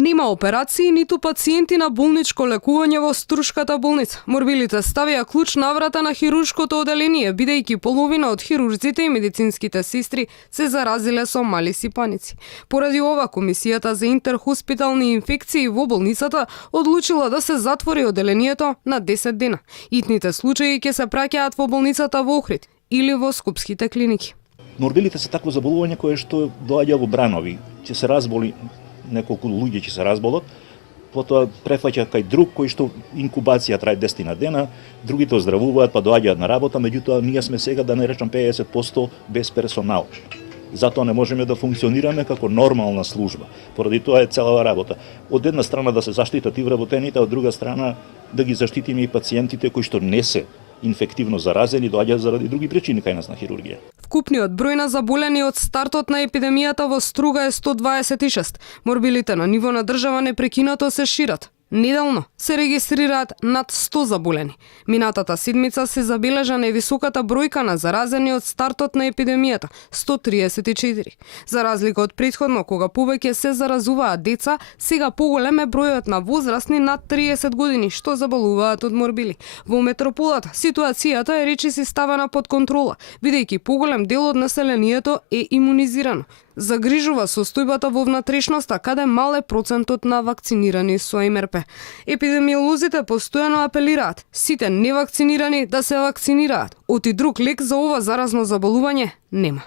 Нема операции ниту пациенти на болничко лекување во Струшката болница. Морбилите ставија клуч на врата на хируршкото оделение, бидејќи половина од хирурзите и медицинските сестри се заразиле со мали сипаници. Поради ова, Комисијата за интерхоспитални инфекции во болницата одлучила да се затвори оделението на 10 дена. Итните случаи ќе се праќаат во болницата во Охрид или во скопските клиники. Морбилите се такво заболување кое што доаѓа во бранови. Ќе се разболи неколку луѓе ќе се разболат, потоа префаќа кај друг кој што инкубација трае 10 дена, другите оздравуваат па доаѓаат на работа, меѓутоа ние сме сега да не речам 50% без персонал. Затоа не можеме да функционираме како нормална служба. Поради тоа е целава работа. Од една страна да се заштитат и вработените, од друга страна да ги заштитиме и пациентите кои што не се инфективно заразени, доаѓаат заради други причини кај нас на хирургија. Вкупниот број на заболени од стартот на епидемијата во Струга е 126. Морбилите на ниво на држава непрекинато се шират. Неделно се регистрираат над 100 заболени. Минатата седмица се забележа највисоката бројка на заразени од стартот на епидемијата – 134. За разлика од претходно, кога повеќе се заразуваат деца, сега поголем е бројот на возрастни над 30 години што заболуваат од морбили. Во метрополата ситуацијата е речиси ставена под контрола, бидејќи поголем дел од населението е имунизирано. Загрижува состојбата во внатрешноста, каде мал е процентот на вакцинирани со МРП. Епидемиолозите постојано апелираат сите невакцинирани да се вакцинираат. Оти друг лек за ова заразно заболување нема.